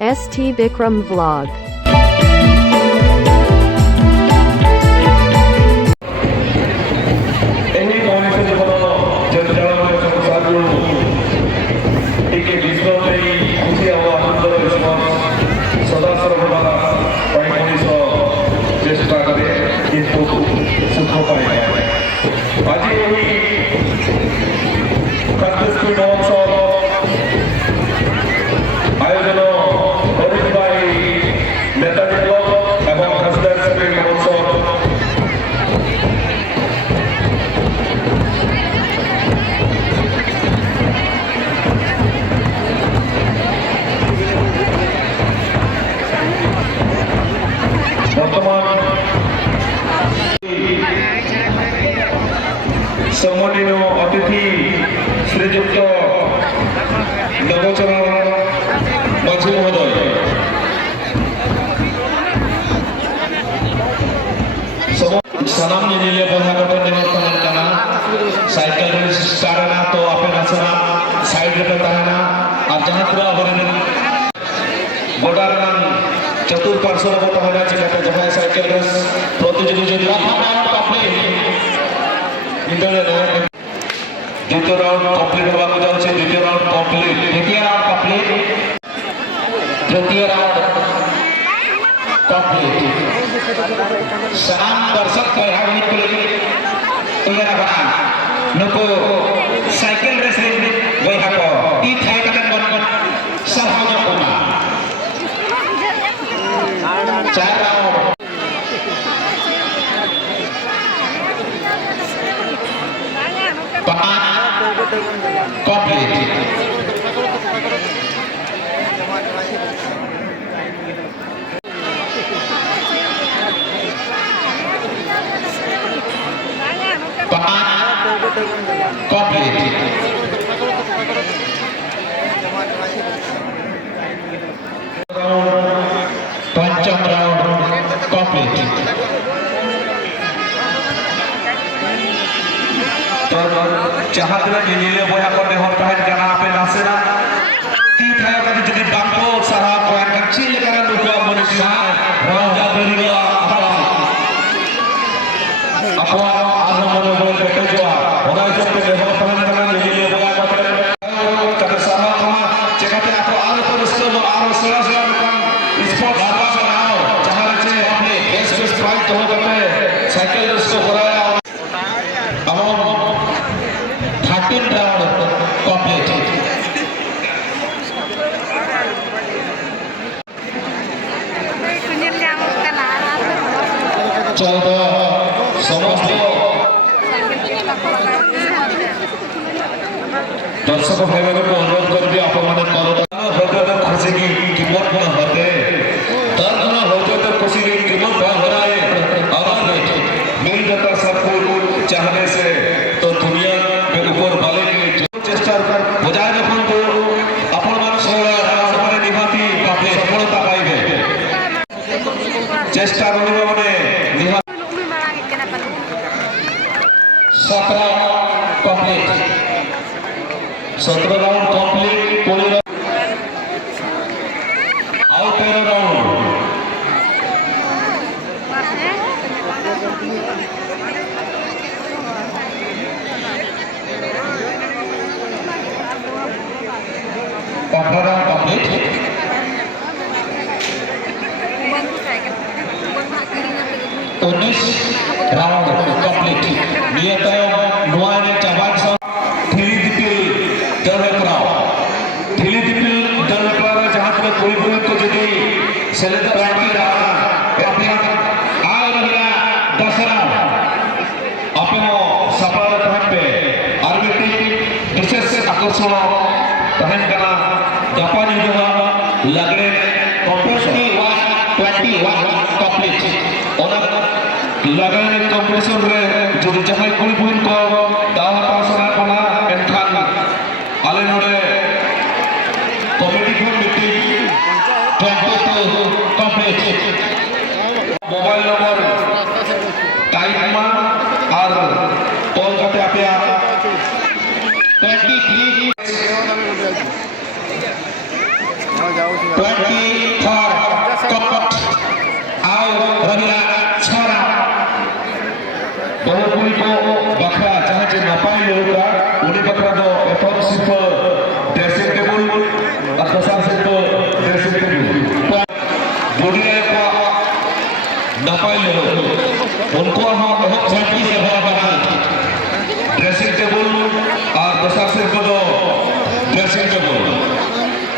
ST Bikram Vlog. सम्मानित अतिथि श्रीजुक्त नवचरण माझी महोदय सलाम निले बहा कटे देवर तमन kana साइकिल रेस स्टार्ट ना तो आपे नसना साइड रे ताना और जहां पूरा बरन बॉर्डर नाम चतुर पार्श्व को तहना चिकाते जहां साइकिल रेस प्रतियोगी जो अपने द्वितीय राउंड कंप्लीट होगा द्वितीय राउंड कंप्लीट तृतीय राउंड कंप्लीट सलाम दर्शक नुको साइकिल रेस बहा को ती थाय कतन बन सहाय कोना 4 राउंड complete पंचम राउंड कंप्लीट जहां निले बया को देहर तहन kana ape nasena ti thaya kadi jodi bangko sara ko en kecil kana duka manusia raja beriga apa azam mano bol beto jua oda jokke dehor tahन kana niले baya ko kada sara kama chekate ako aro poristo aro sala kan sport baba banao jahan se apne best prize ho karte cycle race ko karaya अब 13 round complete चौदह समस्त दर्शक भाई को अनुरोध कर दिया खुशी की कीमत न होते दर्द न होते तो खुशी की कीमत न हो रहा है अगर मिल जाता सब कुछ चाहने से तो दुनिया में ऊपर वाले के चेष्टा बजाय रखूं तो अपन मन सोने निभाती अपने सफलता पाइबे चेष्टा करिबा माने निभा 17 कंप्लीट 17 राउंड कंप्लीट पूरी out 13 round complete 19 round complete नियत नुआ ने चाबान सा थिली दिपिल दरवेकराव जहां तक कोई को जदी सेलेक्ट प्राइमरी रहा अपने आ रहला 10 राउंड अपनो सफल तहन पे आरबीटी विशेष आकर्षण तहन कना जापानी जगह लगले कंपटीशन 21 कंप्लीट और लगले कंपटीशन रे जो जहां कोई को दावा पासना पना एनखान आले नोडे कमिटी को meeting 22 complete mobile number time और कॉल करते आप बहु कुड़ी को बखरा जहां जे नपाई लोगा उन्हें बखरा दो एथोन सिर्फ ड्रेसिंग टेबल और दसार सिर्फ ड्रेसिंग टेबल बॉडी को नपाई लो उनको हम बहुत झटकी से भरा बना ड्रेसिंग टेबल और दसार सिर्फ दो ड्रेसिंग टेबल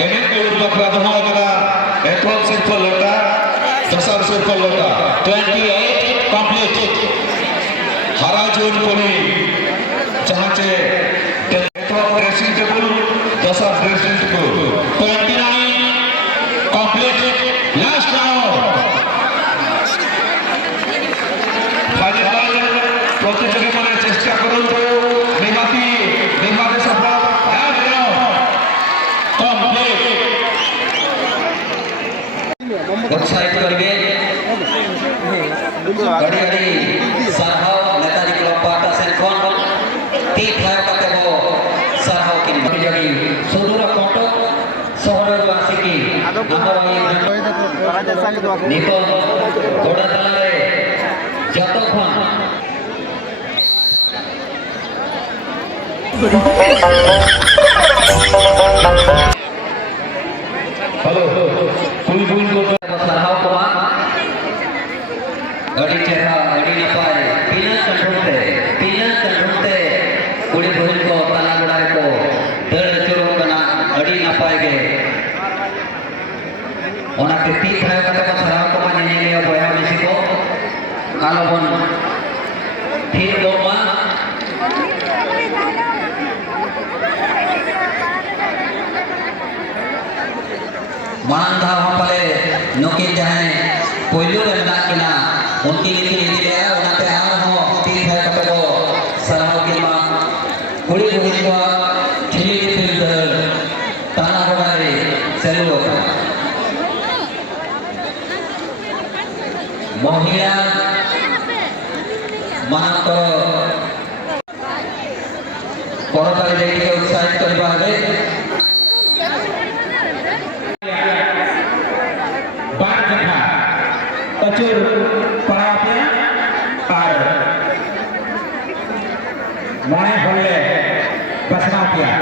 इन्हें के बखरा दो अगला एथोन सिर्फ लोटा दसार सिर्फ लोटा 28 कंप्लीट हरा जोन कोनी जहां से dressing table 10 dressing table 29 complete last round final प्रतियोगी माने चेष्टा करंतु निहाती सफल कंप्लीट उत्साहित करबे गड़ी सारहाव नेताजी क्लब पाटा सेन कोन ती थाय कते बो सारहाव किन जगी सुदूर कोटक शहर वासी की हमर निको गोड़ा तलारे जतक्षण हेलो कुल को सारहाव को अड़ी चेहरा अड़ी नपाय पीना कंट्रोलते कुड़ी बहन को ताला गुड़ारे को दर चुरो कना अड़ी नपाय गे ओना के ती थाय कते को सराव को माने ने बया बेसी को आलोबन फिर गोमा मानधा पाले नोकिन जहां पहिलो रे ना किना उनकी नीति नीति है उनते आर हो तीन है कतो सराव के मा कुड़ी बुड़ी को छिली नीति दर ताना बड़ारे सेलुलो महिला मान को परतारे देखि उत्साहित करबा हबे बार देखा प्रचुर पढ़ाते और मने भले बसना किया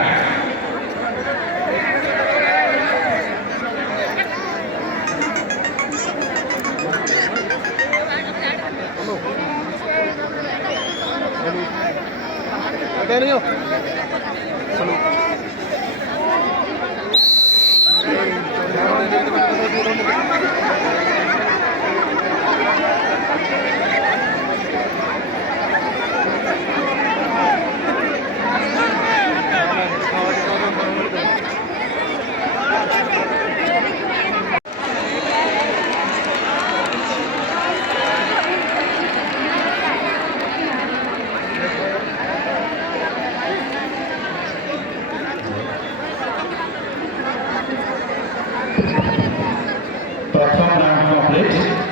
प्रथम राउंड कंप्लीट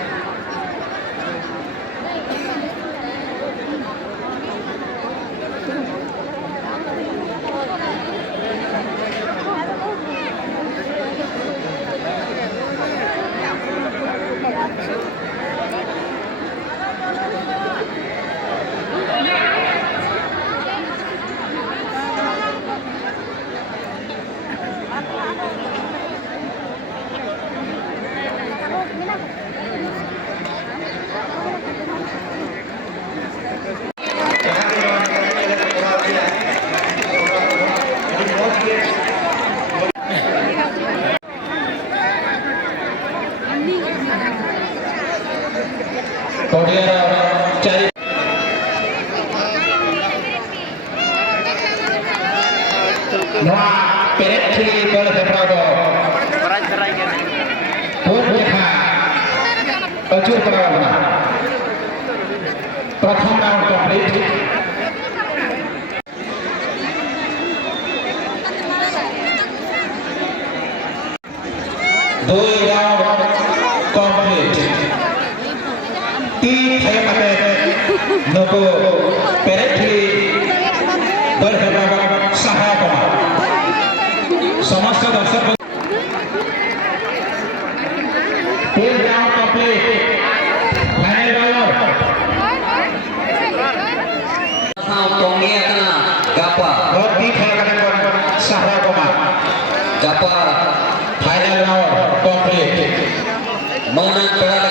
प्रथम राउंड कंप्लीट दो राउंड कंप्लीट तीन है मते नको पेरेथी बरहबा सहायक समस्त दर्शक तीन राउंड कंप्लीट फाइनल राउंड आता फायनल राउंड कंप्लीट. मन